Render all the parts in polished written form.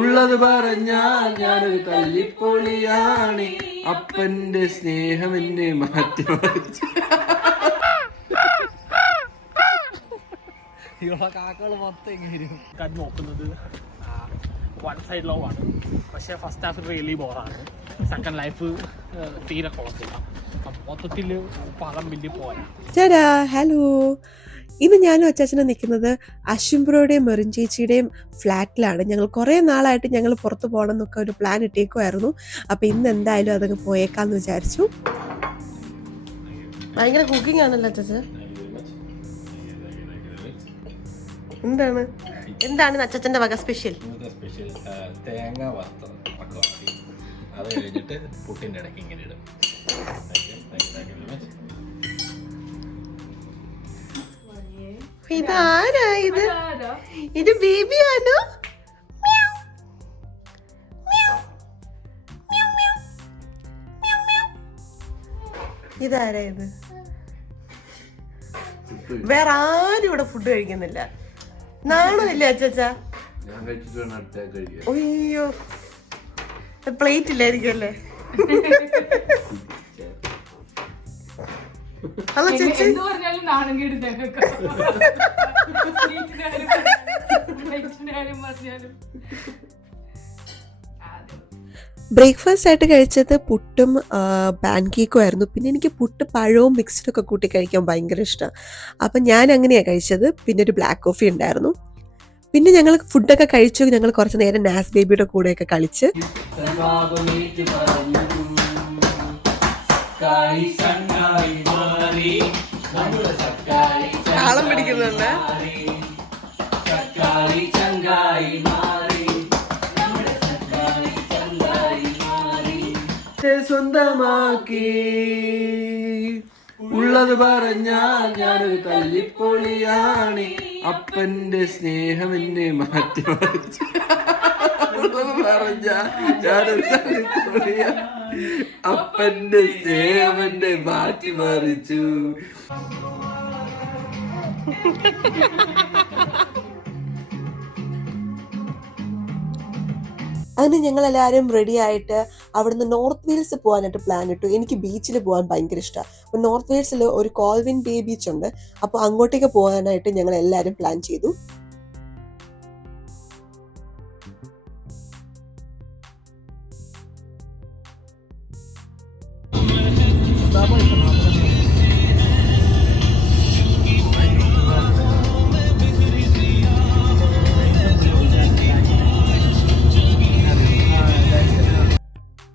ഉള്ളത് പറഞ്ഞാൽ ഞാനൊരു തല്ലിപ്പൊളിയാണ്, അപ്പന്റെ സ്നേഹം എന്നെ മാറ്റി മറിച്ചു. കാക്കകൾ മൊത്തം എങ്ങനെ നോക്കുന്നത് വൺ സൈഡ് ലവ് ആണ്. പക്ഷേ ഫസ്റ്റ് ഹാഫ് റിയലി ബോറാണ്. സെക്കൻഡ് ലൈഫ് തീരെ കുളത്തില്ല. മൊത്തത്തിൽ പടം വലിയ പോരാ. ചേട്ടാ ഹലോ, ഇന്ന് ഞാനും അച്ചാച്ചനും നിൽക്കുന്നത് അശ്വിൻബ്രോയുടെയും മെറിൻ ചേച്ചിയുടെയും ഫ്ലാറ്റിലാണ്. ഞങ്ങൾ കുറേ നാളായിട്ട് ഞങ്ങൾ പുറത്ത് പോകണം എന്നൊക്കെ ഒരു പ്ലാൻ ഇട്ടേക്കുമായിരുന്നു. അപ്പം ഇന്ന് എന്തായാലും അതൊക്കെ പോയേക്കാന്ന് വിചാരിച്ചു. ഭയങ്കര കുക്കിംഗ് ആണല്ലോ അച്ചാച്ച. എന്താണ് അച്ചാച്ചൻ്റെ വക സ്പെഷ്യൽ? തേങ്ങ വറുത്തത് അത് കഴിഞ്ഞിട്ട് പുട്ടിൻ്റെ ഇടയ്ക്ക് ഇങ്ങനെ ഇടും. ഇതാരാ ഇത്? ഇത് ബേബിയാണോ? ഇതാരാ ഇത്? വേറെ ആരും ഇവിടെ ഫുഡ് കഴിക്കുന്നില്ല. നാണമില്ലേ അച്ചാച്ചാ? അയ്യോ, പ്ലേറ്റ് ഇല്ലായിരിക്കും അല്ലേ? ഹലോ ചേച്ചി. ബ്രേക്ക്ഫാസ്റ്റ് ആയിട്ട് കഴിച്ചത് പുട്ടും പാൻ കേക്കും ആയിരുന്നു. പിന്നെ എനിക്ക് പുട്ട് പഴവും മിക്സ്ഡൊക്കെ കൂട്ടി കഴിക്കാൻ ഭയങ്കര ഇഷ്ടമാണ്. അപ്പം ഞാൻ അങ്ങനെയാണ് കഴിച്ചത്. പിന്നെ ഒരു ബ്ലാക്ക് കോഫി ഉണ്ടായിരുന്നു. പിന്നെ ഞങ്ങൾ ഫുഡൊക്കെ കഴിച്ചു. ഞങ്ങൾ കുറച്ച് നേരം നാസ് ബേബിയുടെ കൂടെയൊക്കെ കളിച്ച് താളം പിടിക്കുന്നുണ്ട്. സ്വന്തമാക്കി ഉള്ളത് പറഞ്ഞാൽ ഞാനൊരു തല്ലിപ്പൊളിയാണ്, അപ്പന്റെ സ്നേഹം എന്നെ മാറ്റി മറിച്ചു. ഉള്ളത് പറഞ്ഞാൽ ഞാനൊരു തല്ലിപ്പൊളിയാണ്, അപ്പന്റെ സ്നേഹം എന്നെ മാറ്റി മറിച്ചു. അതിന് ഞങ്ങളെല്ലാവരും റെഡി ആയിട്ട് അവിടുന്ന് നോർത്ത് വെയിൽസ് പോകാനായിട്ട് പ്ലാൻ ഇട്ടു. എനിക്ക് ബീച്ചിൽ പോകാൻ ഭയങ്കര ഇഷ്ടമാണ്. അപ്പോൾ നോർത്ത് വെയിൽസിൽ ഒരു കോൾവിൻ ബേ ബീച്ച് ഉണ്ട്. അപ്പോൾ അങ്ങോട്ടേക്ക് പോകാനായിട്ട് ഞങ്ങൾ എല്ലാവരും പ്ലാൻ ചെയ്തു.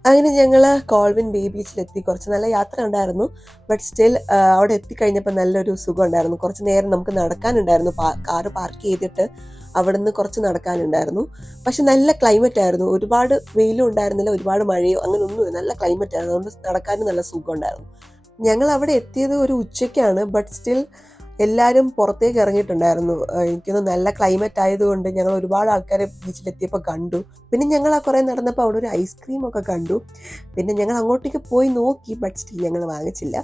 അങ്ങനെ ഞങ്ങൾ കോൾവിൻ ബേ ബീച്ചിലെത്തി. കുറച്ച് നല്ല യാത്ര ഉണ്ടായിരുന്നു. ബട്ട് സ്റ്റിൽ അവിടെ എത്തിക്കഴിഞ്ഞപ്പോൾ നല്ലൊരു സുഖം ഉണ്ടായിരുന്നു. കുറച്ച് നേരം നമുക്ക് നടക്കാനുണ്ടായിരുന്നു. കാറ് പാർക്ക് ചെയ്തിട്ട് അവിടെ നിന്ന് കുറച്ച് നടക്കാനുണ്ടായിരുന്നു. പക്ഷെ നല്ല ക്ലൈമറ്റ് ആയിരുന്നു. ഒരുപാട് വെയിലും ഉണ്ടായിരുന്നില്ല, ഒരുപാട് മഴയോ അങ്ങനെ ഒന്നും. നല്ല ക്ലൈമറ്റ് ആയിരുന്നു. അതുകൊണ്ട് നടക്കാനും നല്ല സുഖം ഉണ്ടായിരുന്നു. ഞങ്ങൾ അവിടെ എത്തിയത് ഒരു ഉച്ചയ്ക്കാണ്. ബട്ട് സ്റ്റിൽ എല്ലാവരും പുറത്തേക്ക് ഇറങ്ങിയിട്ടുണ്ടായിരുന്നു. എനിക്കൊന്ന് നല്ല ക്ലൈമറ്റ് ആയതുകൊണ്ട് ഞങ്ങൾ ഒരുപാട് ആൾക്കാരെ ബീച്ചിലെത്തിയപ്പോൾ കണ്ടു. പിന്നെ ഞങ്ങൾ ആ കുറേ നടന്നപ്പോൾ അവിടെ ഒരു ഐസ്ക്രീം ഒക്കെ കണ്ടു. പിന്നെ ഞങ്ങൾ അങ്ങോട്ടേക്ക് പോയി നോക്കി. ബട്ട് സ്റ്റിൽ ഞങ്ങൾ വാങ്ങിച്ചില്ല.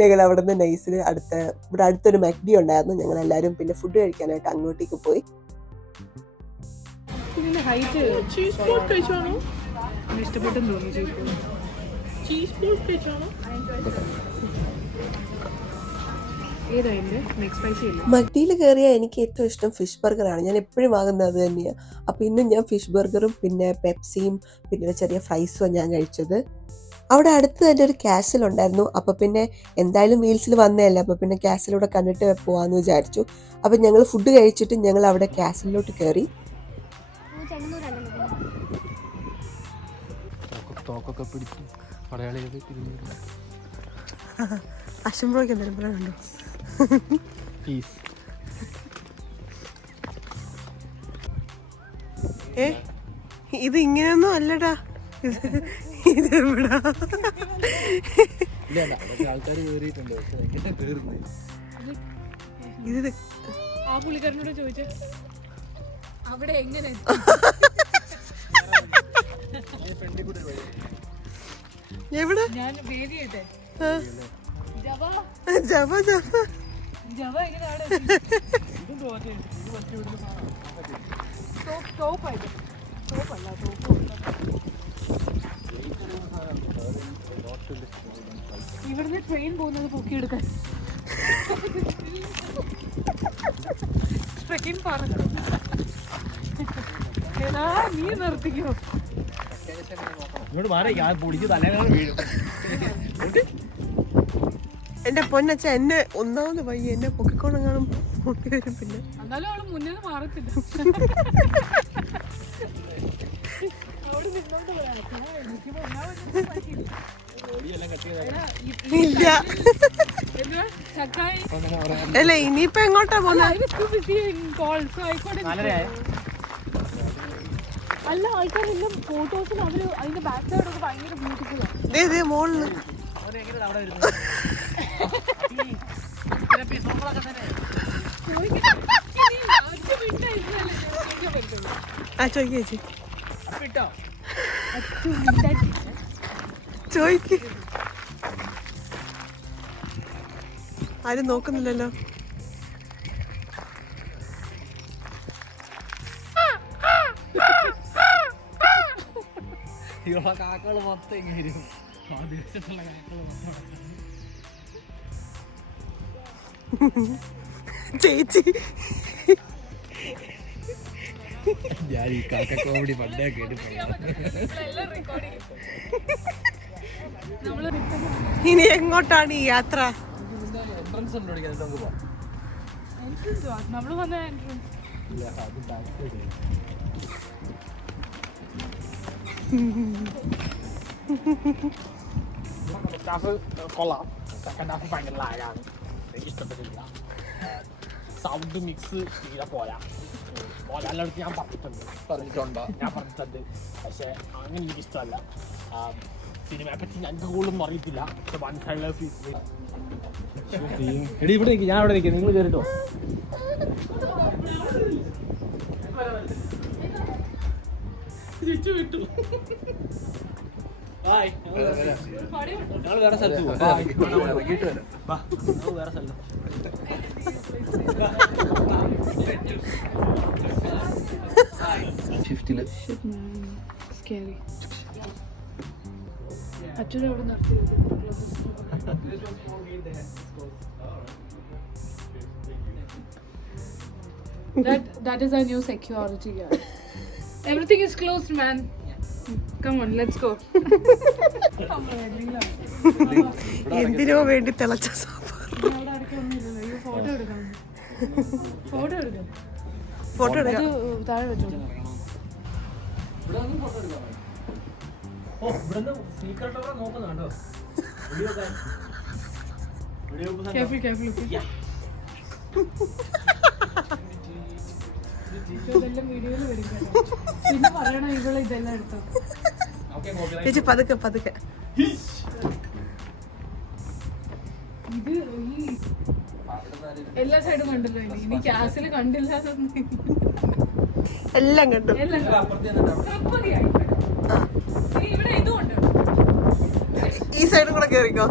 ഞങ്ങൾ അവിടെ നിന്ന് നൈസിൽ ഇവിടെ അടുത്തൊരു മെക്ഡി ഉണ്ടായിരുന്നു. ഞങ്ങൾ എല്ലാവരും പിന്നെ ഫുഡ് കഴിക്കാനായിട്ട് അങ്ങോട്ടേക്ക് പോയി. മക്ഡിയിൽ കയറിയാൽ എനിക്ക് ഏറ്റവും ഇഷ്ടം ഫിഷ് ബർഗറാണ്. ഞാൻ എപ്പോഴും വാങ്ങുന്നത് അത് തന്നെയാണ്. അപ്പോൾ ഇന്നും ഞാൻ ഫിഷ് ബർഗറും പിന്നെ പെപ്സിയും പിന്നെ ചെറിയ ഫ്രൈസും ഞാൻ കഴിച്ചത്. അവിടെ അടുത്ത് തന്നെ ഒരു കാസിൽ ഉണ്ടായിരുന്നു. അപ്പോൾ പിന്നെ എന്തായാലും മീൽസിൽ വന്നതല്ലേ, അപ്പോൾ പിന്നെ കാസിലൂടെ കണ്ടിട്ട് പോകാമെന്ന് വിചാരിച്ചു. അപ്പോൾ ഞങ്ങൾ ഫുഡ് കഴിച്ചിട്ട് ഞങ്ങൾ അവിടെ കാസിലോട്ട് കയറി. അശ്വിൻബ്രോയ്ക്ക് എന്തായാലും പറയാനുണ്ടോ? ഇത് ഇങ്ങനെയൊന്നും അല്ലടാ. ഇതെവിടാ? ഇത് ആ പുള്ളിക്കാരനോട് ചോദിച്ചേ അവിടെ എങ്ങനെ എവിടെ? ഞാൻ പേര് ചെയ്തേ ജവ ജവ ജവ ജവ എങ്ങനെയാണ് സ്റ്റോപ്പായിട്ട് സ്റ്റോപ്പല്ല ട്രെയിൻ പോകുന്നത് പൊക്കിയെടുക്കാൻ. ട്രെയിൻ പറഞ്ഞു ഏതാ നീ നിർത്തിക്കോ. ഇങ്ങോട്ട് മാറി പൊടിച്ച് തലേക്കാൾ വീഴും. എന്റെ പൊന്നച്ച എന്നെ ഒന്നാമത് വയ്യ, എന്നെ പൊക്കിക്കോണം കാണും പൊക്കി വരും. പിന്നെ എന്നാലും അവള് മുന്നേ മാറത്തില്ല. അവിടെ നിന്നോണ്ട് ഇല്ല. അല്ല ഇനിയിപ്പോ എങ്ങോട്ടാ പോന്നെ? അല്ല ആൾക്കാരെല്ലാം ഫോട്ടോസിൽ അവര് അതിന്റെ ബാക്ക് സൈഡ് ഒക്കെ ഭയങ്കര ബ്യൂട്ടിഫുൾ ആണ്. ഇതേ മോളില് ആ ചോദിക്ക ചേച്ചി ചോദിക്ക്. ആരും നോക്കുന്നില്ലല്ലോ. കാക്കകള് മൊത്തം ഇങ്ങനെ വരും. ദേശത്തുള്ള കാക്കകള് മൊത്തം ചേച്ചി ഞാൻ ഈ കാക്ക കോമഡി പണ്ടേ കേട്ടിട്ടുണ്ട്. ഇനി എങ്ങോട്ടാണ് ഈ യാത്ര? എൻട്രൻസ് ഉണ്ടോ? നമുക്ക് പോവാം. നമ്മള് വന്ന എൻട്രൻസ് സ്റ്റാഫ് കൊള്ളാം. സെക്കൻഡ് ഹാഫ് ഭയങ്കര ലാഗാണ്, എനിക്ക് ഇഷ്ടപ്പെട്ടില്ല. സൗണ്ട് മിക്സ് തീരെ പോരാ. എല്ലായിടത്തും ഞാൻ പറഞ്ഞിട്ടുണ്ട്. പക്ഷെ അങ്ങനെ എനിക്ക് ഇഷ്ടമല്ല. സിനിമയെ പറ്റി ഞങ്ങൾക്ക് കൂടുതലൊന്നും അറിയത്തില്ല. പക്ഷെ വൺ സൈഡ് എടി ഇവിടെ നിൽക്കും, ഞാൻ ഇവിടെ നിൽക്കും, നിങ്ങൾ കയറിട്ടോ. വിട്ടു ഞങ്ങൾ വേറെ സ്ഥലത്ത് പോകും. വേറെ സ്ഥലം ഷിഫ്റ്റില് അച്ഛനോട് നിർത്തി. That is our new security guard. Everything is closed, man. Come on, let's go. എന്തിനോ വേണ്ടി തിളച്ച സാമ്പാർ. ഫോട്ടോ എടുക്കാം. താഴെ വെച്ചോ. നോക്കുന്നുണ്ടോ? ഇതെല്ലാം വീഡിയോയിൽ വരും. പിന്നെ പറയണോ ഇവള് ഇതെല്ലാം എടുത്തോ. ചേച്ചി പതുക്കെ പതുക്കെ. ഇത് ഈ എല്ലാ സൈഡും കണ്ടല്ലോ. ഇനി ക്യാസിൽ കണ്ടില്ല. എല്ലാം കണ്ടു. ഇവിടെ ഇതുകൊണ്ട് ഈ സൈഡും കൂടെ കയറിക്കോ.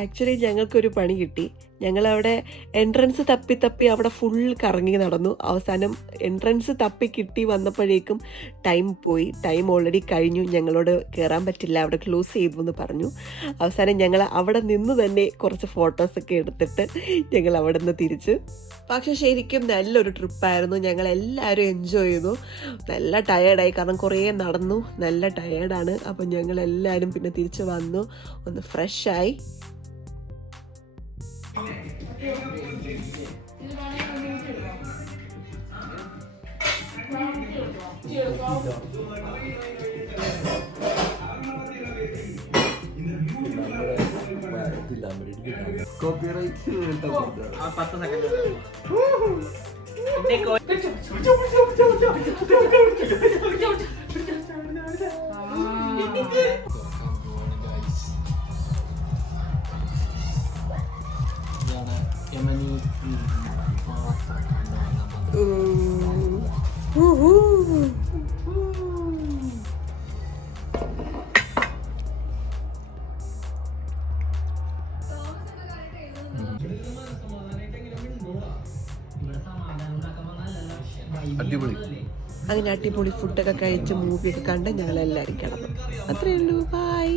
ആക്ച്വലി ഞങ്ങൾക്കൊരു പണി കിട്ടി. ഞങ്ങളവിടെ എൻട്രൻസ് തപ്പി അവിടെ ഫുൾ കറങ്ങി നടന്നു. അവസാനം എൻട്രൻസ് തപ്പി കിട്ടി വന്നപ്പോഴേക്കും ടൈം പോയി. ടൈം ഓൾറെഡി കഴിഞ്ഞു. ഞങ്ങളോട് കയറാൻ പറ്റില്ല, അവിടെ ക്ലോസ് ചെയ്തു എന്ന് പറഞ്ഞു. അവസാനം ഞങ്ങൾ അവിടെ നിന്ന് തന്നെ കുറച്ച് ഫോട്ടോസൊക്കെ എടുത്തിട്ട് ഞങ്ങൾ അവിടെ നിന്ന് തിരിച്ച്. പക്ഷെ ശരിക്കും നല്ലൊരു ട്രിപ്പായിരുന്നു. ഞങ്ങളെല്ലാവരും എൻജോയ് ചെയ്തു. നല്ല ടയേർഡായി, കാരണം കുറേ നടന്നു, നല്ല ടയേർഡാണ്. അപ്പം ഞങ്ങളെല്ലാവരും പിന്നെ തിരിച്ച് വന്നു, ഒന്ന് ഫ്രഷായി. Copyright 10 second. അടിപൊളി. അങ്ങനെ അടിപൊളി ഫുഡൊക്കെ കഴിച്ച് മൂവിയൊക്കെ കണ്ട് ഞങ്ങളെല്ലാവരും കിടന്നു. അത്രയേ ഉള്ളൂ. ബൈ.